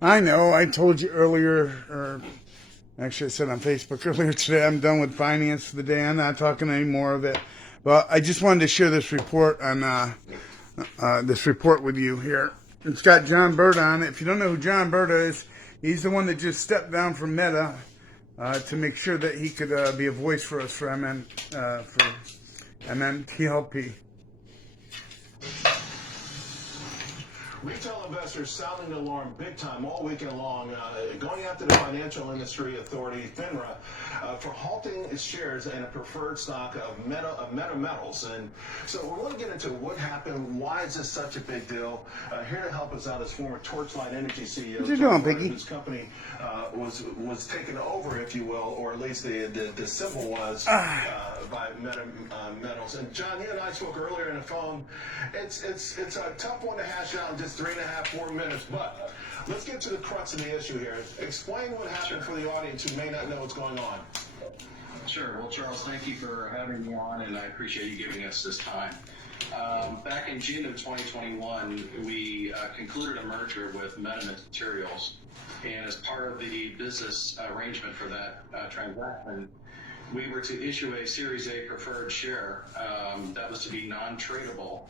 I know. I told you earlier, or actually I said on Facebook earlier today, I'm done with finance for the day. I'm not talking any more of it. But I just wanted to share this report on this report with you here. It's got John Brda on it. If you don't know who John Brda is, he's the one that just stepped down from Meta to make sure that he could be a voice for us for MMTLP. Retail investors sounding the alarm big time all weekend long, going after the Financial Industry Authority, FINRA, for halting its shares in a preferred stock of Meta Metals. And so we're going to get into what happened, why is this such a big deal. Here to help us out is former Torchlight Energy CEO, What you doing, Biggie? whose company was taken over, if you will, or at least the symbol was by Meta Metals. And John, you and I spoke earlier on the phone. It's a tough one to hash out in just 3.5-4 minutes, but let's get to the crux of the issue here. Explain what happened for the audience who may not know what's going on. Sure. Well, Charles, thank you for having me on, and I appreciate you giving us this time. Back in June of 2021, we concluded a merger with MMTLP, and as part of the business arrangement for that transaction, we were to issue a Series A preferred share that was to be non-tradable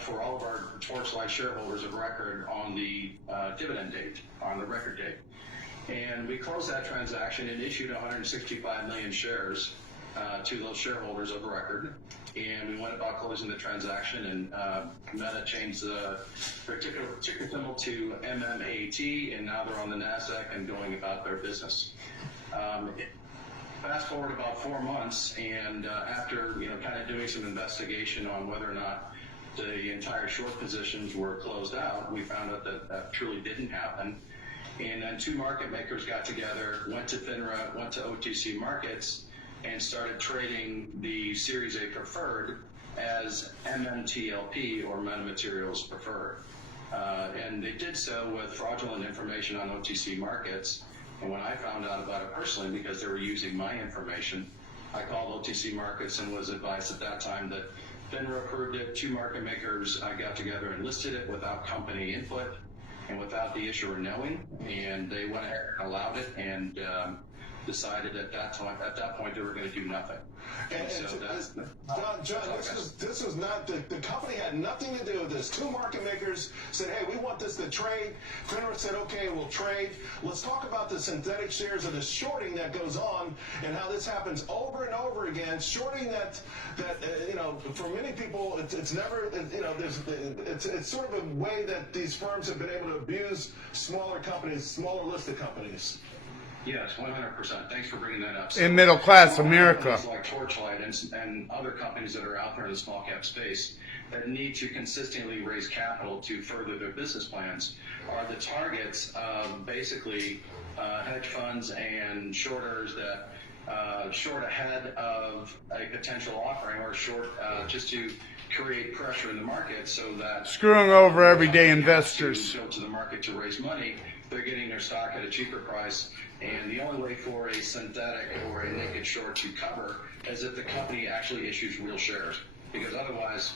for all of our Torchlight shareholders of record on the dividend date, on the record date. And we closed that transaction and issued 165 million shares to those shareholders of record. And we went about closing the transaction, and Meta changed the particular ticker symbol to MMAT, and now they're on the NASDAQ and going about their business. Fast forward about 4 months, and after kind of doing some investigation on whether or not the entire short positions were closed out, we found out that that truly didn't happen. And then two market makers got together, went to FINRA, went to OTC Markets, and started trading the Series A preferred as MMTLP, or Meta Materials Preferred. And they did so with fraudulent information on OTC Markets. And when I found out about it personally, because they were using my information, I called OTC Markets and was advised at that time that FINRA approved it. Two market makers got together and listed it without company input and without the issuer knowing, and they went ahead and allowed it, and decided at that point they were going to do nothing. And so John, this was not, the company had nothing to do with this. Two market makers said, hey, we want this to trade. FINRA said, okay, we'll trade. Let's talk about the synthetic shares and the shorting that goes on and how this happens over and over again. Shorting that for many people, it's never, it's sort of a way that these firms have been able to abuse smaller companies, smaller listed companies. Yes, 100%. Thanks for bringing that up. So, in middle class America, like Torchlight and other companies that are out there in the small cap space that need to consistently raise capital to further their business plans are the targets of basically hedge funds and shorters that short ahead of a potential offering, or short just to create pressure in the market so that screwing over everyday investors. Go to the market to raise money. They're getting their stock at a cheaper price, and the only way for a synthetic or a naked short to cover is if the company actually issues real shares, because otherwise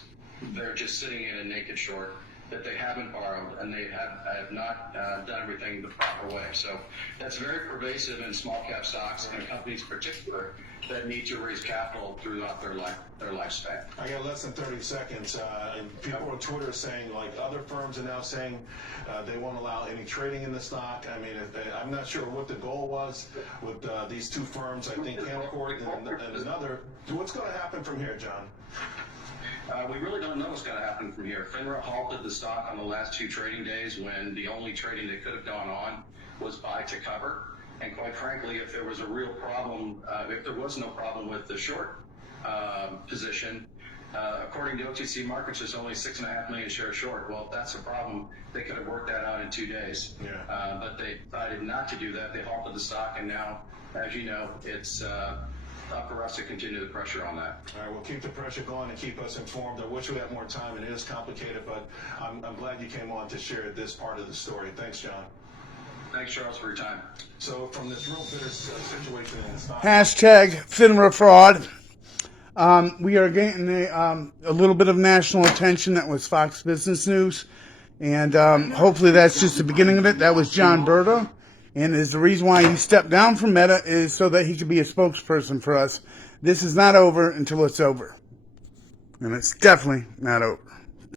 they're just sitting in a naked short that they haven't borrowed, and they have not done everything the proper way. So that's very pervasive in small cap stocks and companies in particular that need to raise capital throughout their lifespan. I got less than 30 seconds, and people on Twitter are saying, like other firms are now saying, they won't allow any trading in the stock. I mean, I'm not sure what the goal was with these two firms. I think Canaccord and another. What's going to happen from here, John? We really don't know what's going to happen from here. FINRA halted the stock on the last two trading days when the only trading that could have gone on was buy to cover. And quite frankly, if there was a real problem, if there was no problem with the short position, according to OTC Markets, there's only 6.5 million shares short. Well, if that's a problem, they could have worked that out in 2 days. Yeah. But they decided not to do that. They halted the stock, and now, as you know, it's up for us to continue the pressure on that. All right, we'll keep the pressure going and keep us informed. I wish we had more time, and it is complicated, but I'm glad you came on to share this part of the story. Thanks, John. Thanks, Charles, for your time. So from this real bitter situation in the stock... Hashtag FINRA fraud. We are getting a little bit of national attention. That was Fox Business News. And hopefully that's just the beginning of it. That was John Brda. And is the reason why he stepped down from Meta is so that he could be a spokesperson for us. This is not over until it's over. And it's definitely not over.